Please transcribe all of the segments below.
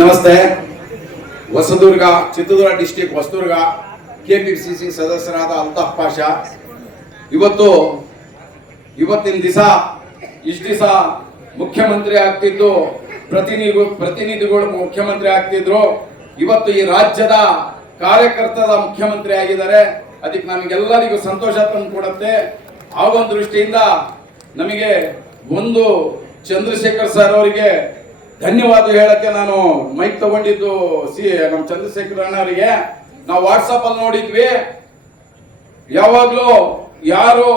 ನಮಸ್ತೆ. Hosadurga, Chitradurga district Hosadurga KPCC ಸದಸ್ಯರಾದ ಅಲ್ತಾಫ್ ಪಾಷಾ. ಇವತ್ತಿನ ದಿವಸ ಇಷ್ಟು ದಿವಸ ಮುಖ್ಯಮಂತ್ರಿ ಆಗ್ತಿದ್ದು ಪ್ರತಿನಿಧಿಗಳು ಮುಖ್ಯಮಂತ್ರಿ ಆಗ್ತಿದ್ರು. ಇವತ್ತು ಈ ರಾಜ್ಯದ ಕಾರ್ಯಕರ್ತರ ಮುಖ್ಯಮಂತ್ರಿ ಆಗಿದ್ದಾರೆ. ಅದಕ್ಕೆ ನಮಗೆಲ್ಲರಿಗೂ ಸಂತೋಷ ತಂದು ಕೊಡುತ್ತೆ. ಆ ಒಂದು ದೃಷ್ಟಿಯಿಂದ ನಮಗೆ ಒಂದು ಚಂದ್ರಶೇಖರ್ ಸರ್ ಅವರಿಗೆ ಧನ್ಯವಾದ ಹೇಳಕ್ಕೆ ನಾನು ಮೈಕ್ ತಗೊಂಡಿದ್ದು. ನಮ್ಮ ಚಂದ್ರಶೇಖರ್ ಅಣ್ಣ ಅವರಿಗೆ ನಾವು ವಾಟ್ಸಪ್ ಅಲ್ಲಿ ನೋಡಿದ್ವಿ. ಯಾವಾಗ್ಲೂ ಯಾರು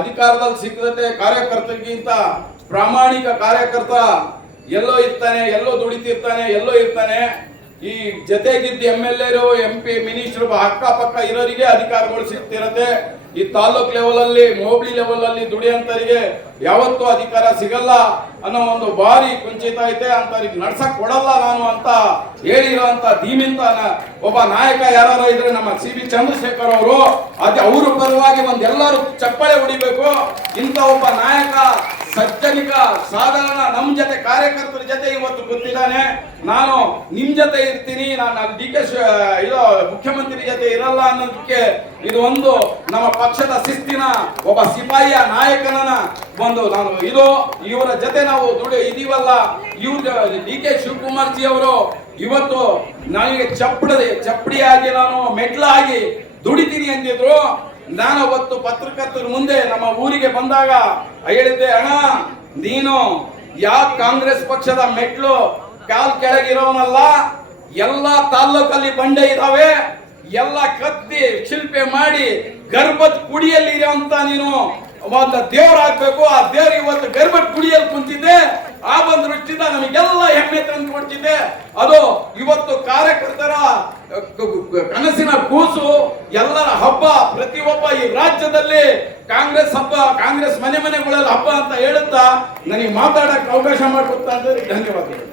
ಅಧಿಕಾರದಲ್ಲಿ ಸಿಕ್ಕದತೆ ಕಾರ್ಯಕರ್ತರಿಗಿಂತ ಪ್ರಾಮಾಣಿಕ ಕಾರ್ಯಕರ್ತ ಎಲ್ಲೋ ಇರ್ತಾನೆ, ಎಲ್ಲೋ ದುಡಿತಿರ್ತಾನೆ, ಎಲ್ಲೋ ಇರ್ತಾನೆ. ಈ ಜೊತೆಗಿದ್ದ MLA MP ಮಿನಿಸ್ಟರ್ ಅಕ್ಕಪಕ್ಕ ಇರೋರಿಗೆ ಅಧಿಕಾರಗಳು ಸಿಗ್ತಿರತ್ತೆ. ಈ ತಾಲೂಕ್ ಲೆವೆಲ್ ಅಲ್ಲಿ, ಹೋಬಳಿ ಲೆವೆಲ್ ಅಲ್ಲಿ ದುಡಿಯಂತರಿಗೆ ಯಾವತ್ತೂ ಅಧಿಕಾರ ಸಿಗಲ್ಲ ಅನ್ನೋ ಒಂದು ಭಾರಿ ಕುಂಚಿತ ಐತೆ. ಅಂತವ್ರಿಗೆ ನಡ್ಸಕ್ ಕೊಡಲ್ಲ ನಾನು ಅಂತ ಹೇಳಿರೋಂತ ಧೀಮಿಂತ ಒಬ್ಬ ನಾಯಕ ಯಾರು ಇದ್ರೆ ನಮ್ಮ CB ಚಂದ್ರಶೇಖರ್ ಅವರು. ಅವ್ರ ಪರವಾಗಿ ಎಲ್ಲರೂ ಚಪ್ಪಾಳೆ ಹೊಡಿಬೇಕು. ಇಂಥ ಒಬ್ಬ ನಾಯಕ, ಸಜ್ಜನಿಕ, ಸಾಧಾರಣ ನಮ್ಮ ಜೊತೆ ಕಾರ್ಯಕರ್ತರ ಜೊತೆ ಇವತ್ತು ಗೊತ್ತಿದ್ದಾನೆ. ನಾನು ನಿಮ್ ಜೊತೆ ಇರ್ತೀನಿ, ನಾನು DK ಮುಖ್ಯಮಂತ್ರಿ ಜೊತೆ ಇರಲ್ಲ ಅನ್ನೋದಕ್ಕೆ ಇದು ಒಂದು ನಮ್ಮ ಪಕ್ಷದ ಶಿಸ್ತಿನ ಒಬ್ಬ ಸಿಪಾಯಿಯ ನಾಯಕನ ನಾನು ಇವರ ಜೊತೆ ನಾವು ಇದೀವಲ್ಲ. DK ಶಿವಕುಮಾರ್ ಜಿ ಅವರು ಇವತ್ತು ನನಗೆ ಚಪ್ಪಡಿಯಾಗಿ ನಾನು ಮೆಟ್ಲಾಗಿ ದುಡಿತೀನಿ ಅಂದಿದ್ರು. ನಾನು ಅವತ್ತು ಪತ್ರಕರ್ತರ ಮುಂದೆ ನಮ್ಮ ಊರಿಗೆ ಬಂದಾಗ ಹೇಳಿದ್ದೆ, ಅಣ್ಣ ನೀನು ಯಾವ ಕಾಂಗ್ರೆಸ್ ಪಕ್ಷದ ಮೆಟ್ಲು ಕಾಲ್ ಕೆಳಗಿರೋನಲ್ಲ, ಎಲ್ಲಾ ತಾಲ್ಲೂಕಲ್ಲಿ ಬಂಡೆ ಇದಾವೆ, ಎಲ್ಲ ಕತ್ತಿ ಶಿಲ್ಪೆ ಮಾಡಿ ಗರ್ಭದ ಕುಡಿಯಲ್ಲಿ ಇರೋಂತ ನೀನು ಒಂದು ದೇವರಾಗಬೇಕು. ಆ ದೇವ್ರ ಇವತ್ತು ಗರ್ಭದ ಕುಡಿಯಲ್ಲಿ ಕುಂತಿದ್ದೆ. ಆ ಒಂದು ದೃಷ್ಟಿಯಿಂದ ನಮಗೆಲ್ಲ ಹೆಮ್ಮೆ ತಂದು ಕೊಡ್ತಿದ್ದೆ. ಅದು ಇವತ್ತು ಕಾರ್ಯಕರ್ತರ ಕನಸಿನ ಕೂಸು, ಎಲ್ಲರ ಹಬ್ಬ. ಪ್ರತಿಯೊಬ್ಬ ಈ ರಾಜ್ಯದಲ್ಲಿ ಕಾಂಗ್ರೆಸ್ ಹಬ್ಬ, ಕಾಂಗ್ರೆಸ್ ಮನೆಗಳಲ್ಲಿ ಹಬ್ಬ ಅಂತ ಹೇಳುತ್ತಾ ನನಗೆ ಮಾತಾಡಕ್ಕೆ ಅವಕಾಶ ಮಾಡಿಕೊಡ್ತಾ ಇದ್ದಾರೆ. ಧನ್ಯವಾದಗಳು.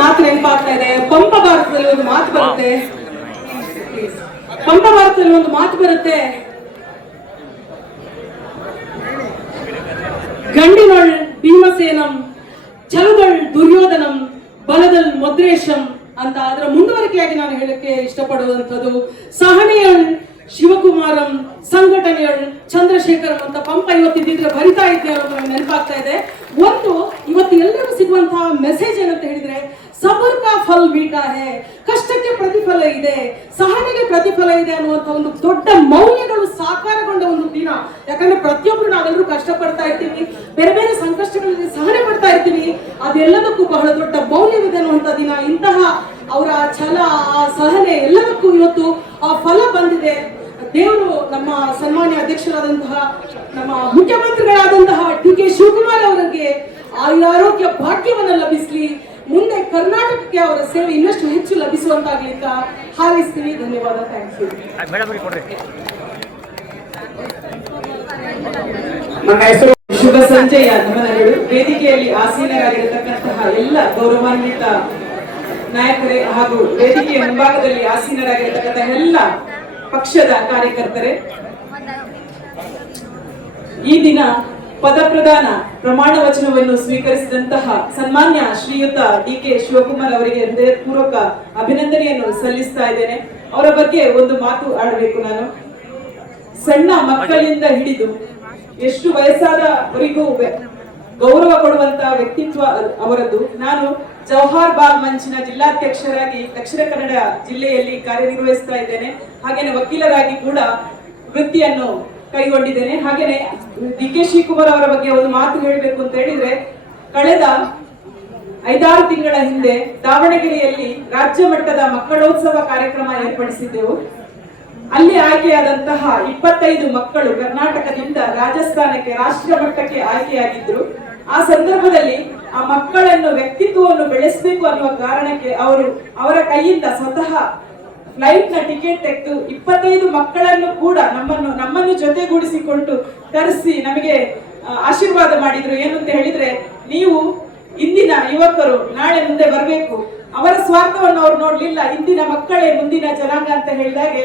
ಮಾತು ನೆನಪಾಗ್ತಾ ಇದೆ. ಪಂಪ ಭಾರತದಲ್ಲಿ ಒಂದು ಮಾತು ಬರುತ್ತೆ. ಪಂಪ ಭಾರತದಲ್ಲಿ ಒಂದು ಮಾತು ಬರುತ್ತೆ, ಗಂಡಿನೊಳ್ ಭೀಮಸೇನಂ, ಛಲದೊಳ್ ದುರ್ಯೋಧನಂ, ಬಲದಲ್ ಮೊದ್ರೇಶಂ ಅಂತ. ಅದರ ಮುಂದುವರಿಕೆಯಾಗಿ ನಾನು ಹೇಳಕ್ಕೆ ಇಷ್ಟಪಡುವಂಥದ್ದು, ಸಹನೆಯಳ್ ಶಿವಕುಮಾರಂ, ಸಂಘಟನೆಯಳ್ ಚಂದ್ರಶೇಖರಂ ಅಂತ ಪಂಪ ಇವತ್ತಿದ್ದಿದ್ರೆ ಬರಿತಾ ಇದ್ದೆ ಅನ್ನೋದು ನೆನಪಾಗ್ತಾ ಇದೆ. ಒಂದು ಇವತ್ತು ಎಲ್ಲರಿಗೂ ಸಿಗುವಂತಹ ಮೆಸೇಜ್ ಏನಂತ ಹೇಳಿದ್ರೆ, ಸಬರ್ ಕಾ ಫಲ್ ಮೀಠಾ ಹೇ, ಕಷ್ಟಕ್ಕೆ ಪ್ರತಿಫಲ ಇದೆ, ಸಹನೆಗೆ ಪ್ರತಿಫಲ ಇದೆ ಅನ್ನುವಂಥ ಒಂದು ದೊಡ್ಡ ಮೌಲ್ಯಗಳು ಸಾಕಾರಗೊಂಡ ಒಂದು ದಿನ. ಯಾಕಂದ್ರೆ ಪ್ರತಿಯೊಬ್ರು ನಾವೆಲ್ಲರೂ ಕಷ್ಟ ಪಡ್ತಾ ಇರ್ತೀವಿ, ಬೇರೆ ಬೇರೆ ಸಂಕಷ್ಟಗಳಲ್ಲಿ ಸಹನೆ ಪಡ್ತಾ ಇರ್ತೀವಿ. ಅದೆಲ್ಲದಕ್ಕೂ ಬಹಳ ದೊಡ್ಡ ಮೌಲ್ಯವಿದೆ ಅನ್ನುವಂಥ ದಿನ. ಇಂತಹ ಅವರ ಛಲ, ಆ ಸಹನೆ ಎಲ್ಲದಕ್ಕೂ ಇವತ್ತು ಆ ಫಲ ಬಂದಿದೆ. ದೇವರು ನಮ್ಮ ಸನ್ಮಾನ್ಯ ಅಧ್ಯಕ್ಷರಾದಂತಹ, ನಮ್ಮ ಮುಖ್ಯಮಂತ್ರಿಗಳಾದಂತಹ DK ಶಿವಕುಮಾರ್ ಅವರಿಗೆ ಆರೋಗ್ಯ ಭಾಗ್ಯವನ್ನು ಲಭಿಸಲಿ. ಮುಂದೆ ಕರ್ನಾಟಕಕ್ಕೆ ಅವರ ಸೇವೆ ಇನ್ನಷ್ಟು ಹೆಚ್ಚು ಲಭಿಸುವಂತಾಗಲಿ ಅಂತ ಹಾರೈಸ್ತೀವಿ. ಧನ್ಯವಾದ. Thank you. ನನ್ನ ಹೆಸರು ಶುಭ ಸಂಜೆಯ ನಮನಗಳು. ವೇದಿಕೆಯಲ್ಲಿ ಆಸೀನರಾಗಿರತಕ್ಕಂತಹ ಎಲ್ಲ ಗೌರವಾನ್ವಿತ ನಾಯಕರೇ ಹಾಗೂ ವೇದಿಕೆಯ ಮುಂಭಾಗದಲ್ಲಿ ಆಸೀನರಾಗಿರತಕ್ಕಂತಹ ಎಲ್ಲ ಪಕ್ಷದ ಕಾರ್ಯಕರ್ತರೇ, ಈ ದಿನ ಪದಪ್ರದಾನ ಪ್ರಮಾಣ ವಚನವನ್ನು ಸ್ವೀಕರಿಸಿದಂತಹ ಸನ್ಮಾನ್ಯ ಶ್ರೀಯುತ DK ಶಿವಕುಮಾರ್ ಅವರಿಗೆ ಹೃದಯಪೂರ್ವಕ ಅಭಿನಂದನೆಯನ್ನು ಸಲ್ಲಿಸ್ತಾ ಇದ್ದೇನೆ. ಅವರ ಬಗ್ಗೆ ಒಂದು ಮಾತು ಆಡಬೇಕು ನಾನು. ಸಣ್ಣ ಮಕ್ಕಳಿಂದ ಹಿಡಿದು ಎಷ್ಟು ವಯಸ್ಸಾದವರಿಗೂ ಗೌರವ ಕೊಡುವಂತಹ ವ್ಯಕ್ತಿತ್ವ ಅವರದ್ದು. ನಾನು ಜವಾಹರ್ ಬಾಗ್ ಮಂಚಿನ ಜಿಲ್ಲಾಧ್ಯಕ್ಷರಾಗಿ ದಕ್ಷಿಣ ಕನ್ನಡ ಜಿಲ್ಲೆಯಲ್ಲಿ ಕಾರ್ಯನಿರ್ವಹಿಸ್ತಾ ಇದ್ದೇನೆ. ಹಾಗೇನೆ ವಕೀಲರಾಗಿ ಕೂಡ ವೃತ್ತಿಯನ್ನು ಕೈಗೊಂಡಿದ್ದೇನೆ. ಹಾಗೇನೆ DK ಶಿವಕುಮಾರ್ ಅವರ ಬಗ್ಗೆ ಒಂದು ಮಾತು ಹೇಳಬೇಕು ಅಂತ ಹೇಳಿದ್ರೆ, ಕಳೆದ 5-6 ತಿಂಗಳ ಹಿಂದೆ ದಾವಣಗೆರೆಯಲ್ಲಿ ರಾಜ್ಯ ಮಟ್ಟದ ಮಕ್ಕಳೋತ್ಸವ ಕಾರ್ಯಕ್ರಮ ಏರ್ಪಡಿಸಿದ್ದೆವು. ಅಲ್ಲಿ ಆಯ್ಕೆಯಾದಂತಹ 25 ಮಕ್ಕಳು ಕರ್ನಾಟಕದಿಂದ ರಾಜಸ್ಥಾನಕ್ಕೆ ರಾಷ್ಟ್ರ ಮಟ್ಟಕ್ಕೆ ಆಯ್ಕೆಯಾಗಿದ್ರು. ಆ ಸಂದರ್ಭದಲ್ಲಿ ಆ ಮಕ್ಕಳನ್ನು ವ್ಯಕ್ತಿತ್ವವನ್ನು ಬೆಳೆಸಬೇಕು ಅನ್ನುವ ಕಾರಣಕ್ಕೆ ಅವರ ಕೈಯಿಂದ ಸ್ವತಃ ಫ್ಲೈಟ್ ನ ಟಿಕೆಟ್ ತೆಗೆದು 25 ಮಕ್ಕಳನ್ನು ಕೂಡ ನಮ್ಮನ್ನು ಜೊತೆಗೂಡಿಸಿಕೊಂಡು ಕರೆಸಿ ನಮಗೆ ಆಶೀರ್ವಾದ ಮಾಡಿದ್ರು. ಏನಂತ ಹೇಳಿದ್ರೆ, ನೀವು ಇಂದಿನ ಯುವಕರು ನಾಳೆ ಮುಂದೆ ಬರಬೇಕು, ಅವರ ಸ್ವಾರ್ಥವನ್ನು ಅವ್ರು ನೋಡ್ಲಿಲ್ಲ, ಇಂದಿನ ಮಕ್ಕಳೇ ಮುಂದಿನ ಜನಾಂಗ ಅಂತ ಹೇಳಿದಾಗೆ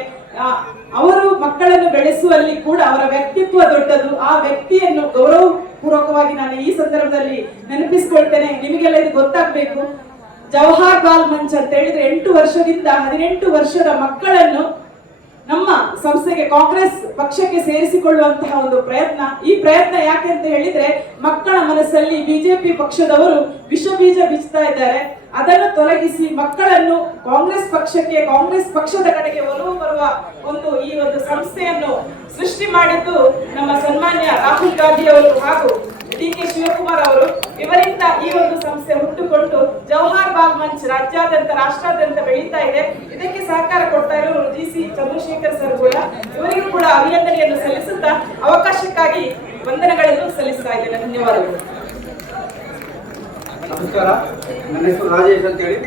ಅವರು ಮಕ್ಕಳನ್ನು ಬೆಳೆಸುವಲ್ಲಿ ಕೂಡ ಅವರ ವ್ಯಕ್ತಿತ್ವ ದೊಡ್ಡದು. ಆ ವ್ಯಕ್ತಿಯನ್ನು ಗೌರವ ಪೂರ್ವಕವಾಗಿ ನಾನು ಈ ಸಂದರ್ಭದಲ್ಲಿ ನೆನಪಿಸ್ಕೊಳ್ತೇನೆ. ನಿಮಗೆಲ್ಲ ಇದು ಗೊತ್ತಾಗ್ಬೇಕು. ಜವಾಹರ್ ಲಾಲ್ ಮಂಚ್ ಅಂತ ಹೇಳಿದ್ರೆ 8 ವರ್ಷದಿಂದ 18 ವರ್ಷದ ಮಕ್ಕಳನ್ನು ನಮ್ಮ ಸಂಸ್ಥೆಗೆ ಕಾಂಗ್ರೆಸ್ ಪಕ್ಷಕ್ಕೆ ಸೇರಿಸಿಕೊಳ್ಳುವಂತಹ ಒಂದು ಪ್ರಯತ್ನ. ಈ ಪ್ರಯತ್ನ ಯಾಕೆ ಅಂತ ಹೇಳಿದ್ರೆ ಮಕ್ಕಳ ಮನಸ್ಸಲ್ಲಿ ಬಿಜೆಪಿ ಪಕ್ಷದವರು ವಿಷ ಬೀಜ ಬಿಚ್ಚುತ್ತಾ ಇದ್ದಾರೆ. ಅದನ್ನು ತೊಲಗಿಸಿ ಮಕ್ಕಳನ್ನು ಕಾಂಗ್ರೆಸ್ ಪಕ್ಷಕ್ಕೆ, ಕಾಂಗ್ರೆಸ್ ಪಕ್ಷದ ಕಡೆಗೆ ಒಲವು ಬರುವ ಈ ಒಂದು ಸಂಸ್ಥೆಯನ್ನು ಸೃಷ್ಟಿ ಮಾಡಿದ್ದು ನಮ್ಮ ಸನ್ಮಾನ್ಯ ರಾಹುಲ್ ಗಾಂಧಿ ಅವರು ಹಾಗೂ ಡಿ.ಕೆ. ಶಿವಕುಮಾರ್ ಅವರು. ಇವರಿಂದ ಈ ಒಂದು ಸಂಸ್ಥೆ ಹುಟ್ಟುಕೊಂಡು ಜವಾಹರ್ ಲಾಲ್ ಮಂಚ್ ರಾಜ್ಯಾದ್ಯಂತ ರಾಷ್ಟ್ರಾದ್ಯಂತ ಬೆಳೀತಾ ಇದೆ. ಇದಕ್ಕೆ ಸಹಕಾರ ಕೊಡ್ತಾ ಇರೋರು ಜಿ.ಸಿ. ಚಂದ್ರಶೇಖರ್ ಸರ್ ಕೂಡ. ಇವರಿಗೂ ಕೂಡ ಅಭಿನಂದನೆಯನ್ನು ಸಲ್ಲಿಸುತ್ತಾ ಅವಕಾಶಕ್ಕಾಗಿ ವಂದನೆಗಳನ್ನು ಸಲ್ಲಿಸ್ತಾ ಇದ್ದೇನೆ. ಧನ್ಯವಾದಗಳು. ನಮಸ್ಕಾರ, ನನ್ನ ಹೆಸರು ರಾಜೇಶ್ ಅಂತ ಹೇಳಿ.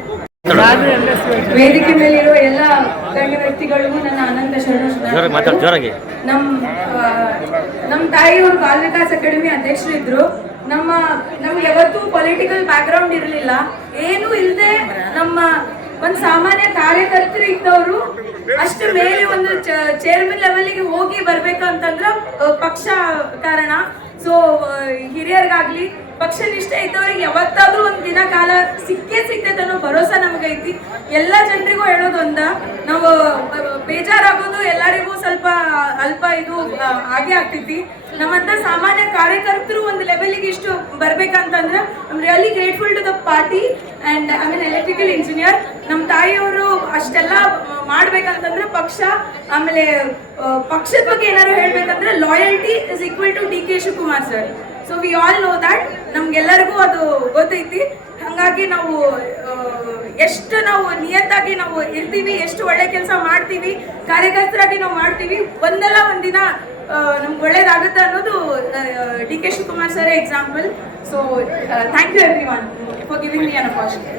ವೇದಿಕೆ ಮೇಲಿರುವ ಎಲ್ಲ ಗಣ್ಯ ವ್ಯಕ್ತಿಗಳಿಗೂ ನನ್ನ ಅನಂತ ಶರಣ. ನಮ್ಮ ತಾಯಿಯವರು ಬಾಲ ವಿಕಾಸ್ ಅಕಾಡೆಮಿ ಅಧ್ಯಕ್ಷರಿದ್ರು. ನಮ್ಗೆ ಯಾವತ್ತೂ ಪೊಲಿಟಿಕಲ್ ಬ್ಯಾಕ್ ಗ್ರೌಂಡ್ ಇರಲಿಲ್ಲ, ಏನೂ ಇಲ್ಲದೆ ನಮ್ಮ ಒಂದು ಸಾಮಾನ್ಯ ಕಾರ್ಯಕರ್ತರು ಇದ್ದವರು ಅಷ್ಟು ಮೇಲೆ ಒಂದು ಚೇರ್ಮನ್ ಲೆವೆಲ್ಗೆ ಹೋಗಿ ಬರ್ಬೇಕಂತಂದ್ರ ಪಕ್ಷ ಕಾರಣ. ಸೊ ಹಿರಿಯರಿಗಾಗ್ಲಿ ಪಕ್ಷ ನಿಷ್ಠೆ ಇದ್ದವ್ರಿಗೆ ಯಾವತ್ತಾದ್ರೂ ಒಂದ್ ದಿನ ಕಾಲ ಸಿಕ್ಕೈತೆ ಅನ್ನೋ ಭರೋಸಾ ನಮಗೈತಿ. ಎಲ್ಲ ಜನರಿಗೂ ಹೇಳೋದು ನಾವು ಬೇಜಾರಾಗೋದು ಎಲ್ಲರಿಗೂ ಸ್ವಲ್ಪ ಅಲ್ಪ ಇದು ಹಾಗೆ ಆಗ್ತೈತಿ. ನಮ್ಮಂತ ಸಾಮಾನ್ಯ ಕಾರ್ಯಕರ್ತರು ಒಂದು ಲೆವೆಲ್ಗೆ ಇಷ್ಟು ಬರ್ಬೇಕಂತಂದ್ರೆ I really grateful to the party and I mean electrical engineer. ನಮ್ಮ ತಾಯಿಯವರು ಅಷ್ಟೆಲ್ಲ ಮಾಡ್ಬೇಕಂತಂದ್ರೆ ಪಕ್ಷ, ಆಮೇಲೆ ಪಕ್ಷದ ಬಗ್ಗೆ ಏನಾದ್ರು ಹೇಳ್ಬೇಕಂದ್ರೆ loyalty is equal to D K. Shivakumar sir. So we all know that, ನಮ್ಗೆಲ್ಲರಿಗೂ ಅದು ಗೊತ್ತೈತಿ. ಹಾಗಾಗಿ ನಾವು ಎಷ್ಟು ನಾವು ನಿಯತ್ತಾಗಿ ನಾವು ಇರ್ತೀವಿ, ಎಷ್ಟು ಒಳ್ಳೆ ಕೆಲಸ ಮಾಡ್ತೀವಿ, ಕಾರ್ಯಕರ್ತರಾಗಿ ನಾವು ಮಾಡ್ತೀವಿ, ಒಂದಲ್ಲ ಒಂದಿನ ನಮ್ಗೆ ಒಳ್ಳೇದಾಗುತ್ತೆ ಅನ್ನೋದು D K. Shivakumar sir example. So thank you everyone for giving me an opportunity.